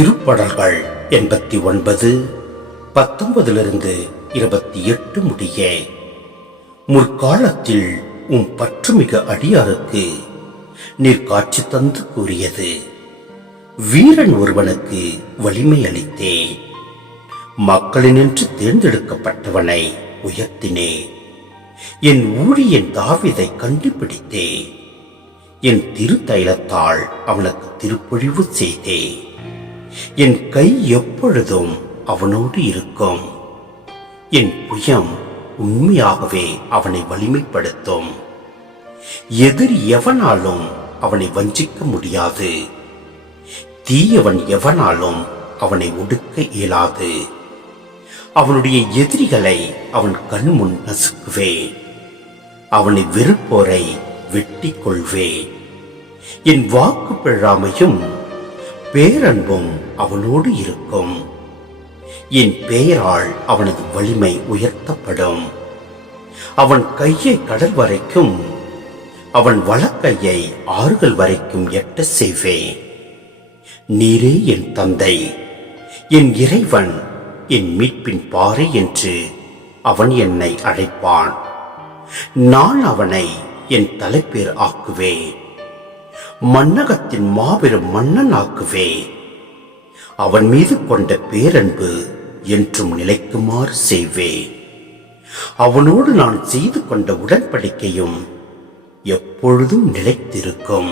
திருப்படல்கள் எண்பத்தி ஒன்பது பத்தொன்பதிலிருந்து இருபத்தி எட்டு முடிய. முற்காலத்தில் உம் பற்றுமிக அடியாருக்கு நீர் காட்சி தந்து கூறியது. வீரன் ஒருவனுக்கு வலிமை அளித்தேன் மக்களினின்று தேர்ந்தெடுக்கப்பட்டவனை உயர்த்தினே. என் ஊழியன் தாவிதை கண்டுபிடித்தே. என் திருத்தைலத்தால் அவனுக்கு திருப்பொழிவு செய்தே. என் கை எப்பொழுதும் அவனோடு இருக்கும். என் புயம் உண்மையாகவே அவனை வலிமைப்படுத்தும். எதிரி எவனாலும் அவனை வஞ்சிக்க முடியாது. தீயவன் எவனாலும் அவனை ஒடுக்க இயலாது. அவனுடைய எதிரிகளை அவன் கண்முன் நசுக்குவேன் அவனை வெறுப்போரை வெட்டி கொள்வேன் என் வாக்கு பெறாமையும் பேரன்பும் அவனோடு இருக்கும். என் பெயரால் அவனது வலிமை உயர்த்தப்படும். அவன் கையை கடல் வரைக்கும் அவன் வழக்கையை ஆறுகள் வரைக்கும் எட்ட செய்வேன். நீரே என் தந்தை என் இறைவன் என் மீட்பின் பாறை என்று அவன் என்னை அழைப்பான். நான் அவனை என் தலைப்பேர் ஆக்குவேன். மன்னகத்தின் மாபெரும் மன்னன் ஆக்குவேன் அவன் மீது கொண்ட பேரன்பு என்றும் நிலைக்குமாறு செய்வேன் அவனோடு நான் செய்து கொண்ட உடன்படிக்கையும் எப்பொழுதும் நிலைத்திருக்கும்.